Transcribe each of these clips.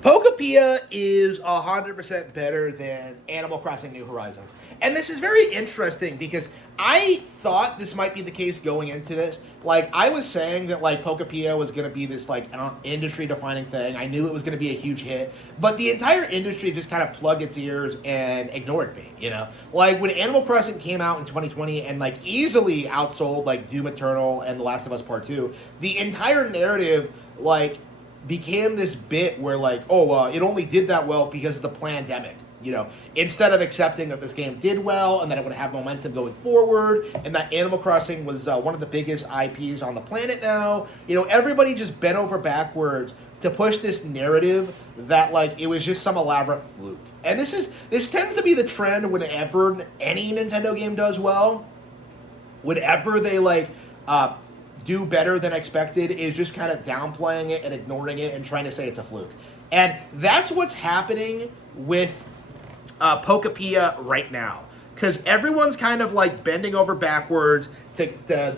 Pokopia is 100% better than Animal Crossing New Horizons. And this is very interesting because I thought this might be the case going into this. Like, I was saying that, like, Pokopia was going to be this, like, industry-defining thing. I knew it was going to be a huge hit. But the entire industry just kind of plugged its ears and ignored me, you know? Like, when Animal Crossing came out in 2020 and, like, easily outsold, like, Doom Eternal and The Last of Us Part 2, the entire narrative, like, became this bit where like, it only did that well because of the pandemic. You know, instead of accepting that this game did well and that it would have momentum going forward, and that Animal Crossing was one of the biggest IPs on the planet now, you know, everybody just bent over backwards to push this narrative that like it was just some elaborate fluke. And this tends to be the trend whenever any Nintendo game does well. Whenever they like do better than expected, is just kind of downplaying it and ignoring it and trying to say it's a fluke. And that's what's happening with Pokopia right now. Because everyone's kind of like bending over backwards to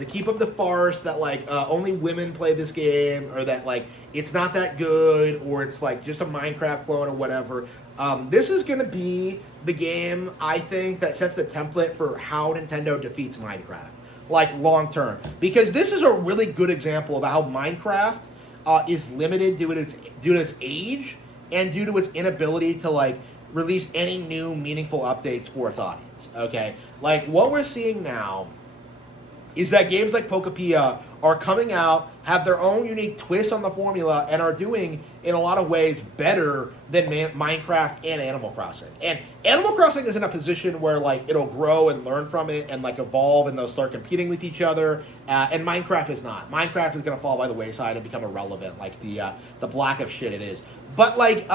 keep up the farce that like only women play this game, or that like it's not that good, or it's like just a Minecraft clone or whatever. This is going to be the game, I think, that sets the template for how Nintendo defeats Minecraft. Like long term, because this is a really good example of how Minecraft is limited due to its age and due to its inability to like release any new meaningful updates for its audience. Okay, like what we're seeing now is that games like Pokopia are coming out, have their own unique twist on the formula, and are doing, in a lot of ways, better than Minecraft and Animal Crossing. And Animal Crossing is in a position where, like, it'll grow and learn from it and, like, evolve, and they'll start competing with each other, and Minecraft is not. Minecraft is going to fall by the wayside and become irrelevant, like the block of shit it is. But, like,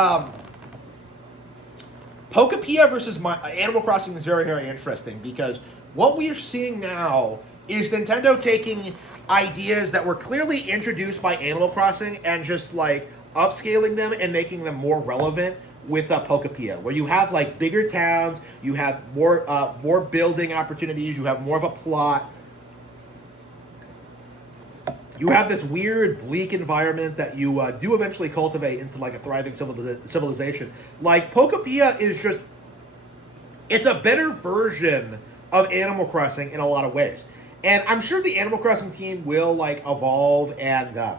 Pokopia versus Animal Crossing is very, very interesting, because what we are seeing now is Nintendo taking ideas that were clearly introduced by Animal Crossing and just like upscaling them and making them more relevant with Pokopia, where you have like bigger towns, you have more building opportunities, you have more of a plot, you have this weird bleak environment that you do eventually cultivate into like a thriving civilization. Like Pokopia is just, it's a better version of Animal Crossing in a lot of ways. And I'm sure the Animal Crossing team will like evolve and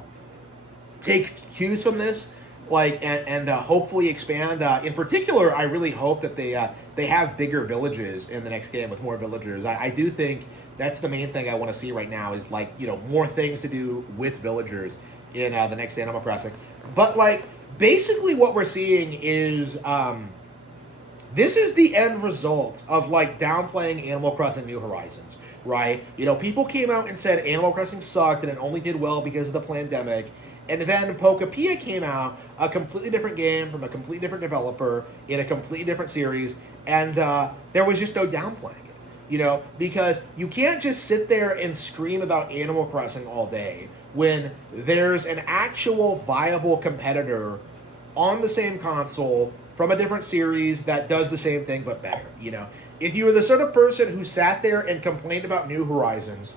take cues from this, like and hopefully expand. In particular, I really hope that they have bigger villages in the next game with more villagers. I do think that's the main thing I want to see right now, is like, you know, more things to do with villagers in the next Animal Crossing. But like basically what we're seeing is this is the end result of like downplaying Animal Crossing New Horizons. Right? You know, people came out and said Animal Crossing sucked and it only did well because of the pandemic. And then Pokopia came out, a completely different game from a completely different developer in a completely different series, and there was just no downplaying it. You know, because you can't just sit there and scream about Animal Crossing all day when there's an actual viable competitor on the same console from a different series that does the same thing but better, you know? If you were the sort of person who sat there and complained about New Horizons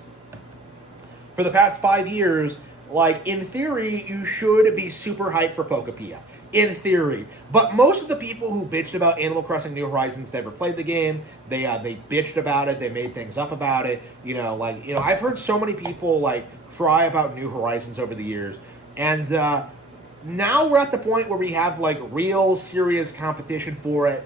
for the past 5 years, like, in theory, you should be super hyped for Pokopia. In theory. But most of the people who bitched about Animal Crossing New Horizons never played the game. They bitched about it. They made things up about it. You know, like, you know, I've heard so many people, like, cry about New Horizons over the years. And now we're at the point where we have, like, real serious competition for it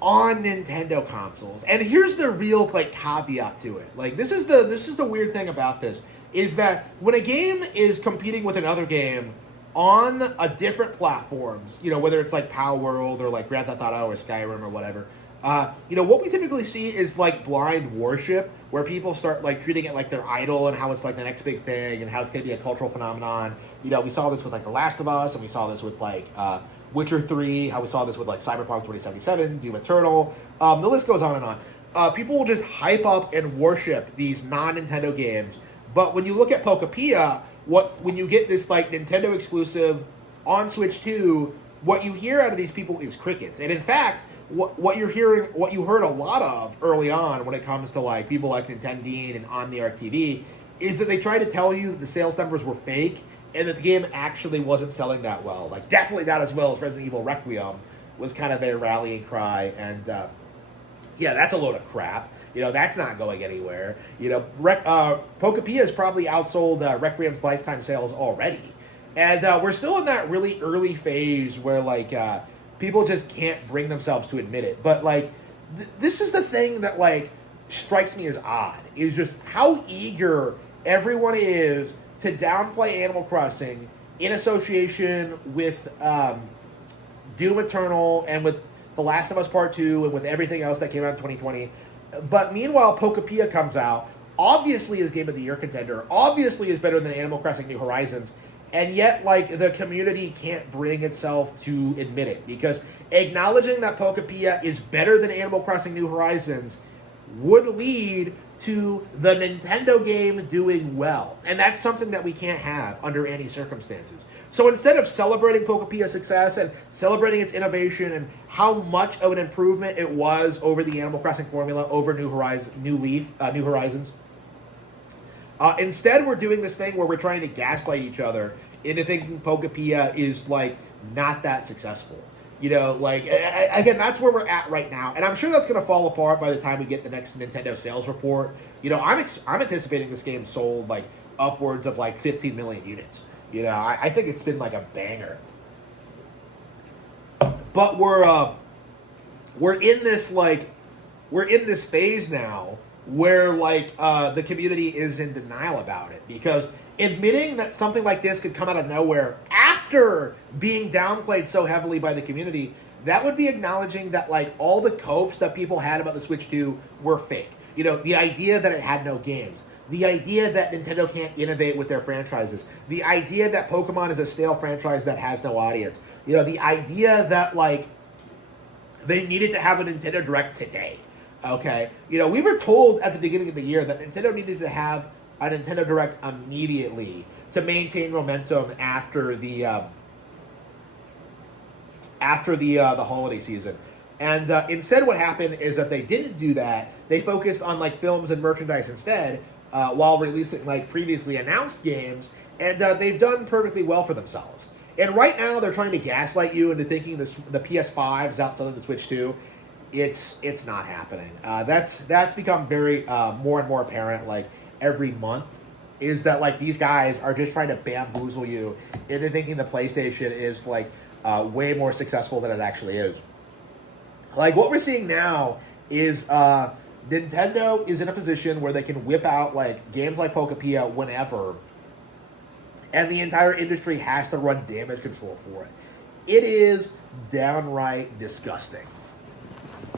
on Nintendo consoles. And here's the real like caveat to it. Like this is the weird thing about this, is that when a game is competing with another game on a different platforms, you know, whether it's like Power World or like Grand Theft Auto or Skyrim or whatever, you know, what we typically see is like blind worship, where people start like treating it like their idol and how it's like the next big thing and how it's going to be a cultural phenomenon. You know, we saw this with like The Last of Us, and we saw this with like Witcher 3, how we saw this with like Cyberpunk 2077, Doom Eternal, the list goes on and on. People will just hype up and worship these non-Nintendo games, but when you look at Pokopia, when you get this like Nintendo exclusive on Switch 2, what you hear out of these people is crickets. And in fact, what you're hearing, what you heard a lot of early on when it comes to like people like Nintendine and OmniArc TV, is that they try to tell you that the sales numbers were fake and that the game actually wasn't selling that well. Like, definitely not as well as Resident Evil Requiem was kind of their rallying cry. And, yeah, that's a load of crap. That's not going anywhere. Pokopia has probably outsold Requiem's lifetime sales already. And we're still in that really early phase where, like, people just can't bring themselves to admit it. But, like, this is the thing that, like, strikes me as odd, is just how eager everyone is to downplay Animal Crossing in association with Doom Eternal and with The Last of Us Part 2 and with everything else that came out in 2020. But meanwhile, Pokopia comes out, obviously is Game of the Year contender, obviously is better than Animal Crossing New Horizons, and yet, like, the community can't bring itself to admit it, because acknowledging that Pokopia is better than Animal Crossing New Horizons would lead to the Nintendo game doing well. And that's something that we can't have under any circumstances. So instead of celebrating Pokopia's success and celebrating its innovation and how much of an improvement it was over the Animal Crossing formula, over New Horizons, instead we're doing this thing where we're trying to gaslight each other into thinking Pokopia is, like, not that successful. Again, that's where we're at right now. And I'm sure that's going to fall apart by the time we get the next Nintendo sales report. I'm anticipating this game sold, like, upwards of, like, 15 million units. I think it's been, like, a banger. But we're in this phase now where, like, the community is in denial about it, because admitting that something like this could come out of nowhere after being downplayed so heavily by the community, that would be acknowledging that, like, all the hopes that people had about the Switch 2 were fake. The idea that it had no games, the idea that Nintendo can't innovate with their franchises, the idea that Pokemon is a stale franchise that has no audience, the idea that, like, they needed to have a Nintendo Direct today. Okay? We were told at the beginning of the year that Nintendo needed to have a Nintendo Direct immediately to maintain momentum after the holiday season. And instead what happened is that they didn't do that. They focused on, like, films and merchandise instead, while releasing, like, previously announced games, and they've done perfectly well for themselves. And right now they're trying to gaslight you into thinking the PS5 is outselling the Switch 2. It's not happening. That's become very more and more apparent, like, every month, is that, like, these guys are just trying to bamboozle you into thinking the PlayStation is, like, way more successful than it actually is. Like, what we're seeing now is Nintendo is in a position where they can whip out, like, games like Pokopia whenever, and the entire industry has to run damage control for it. It is downright disgusting.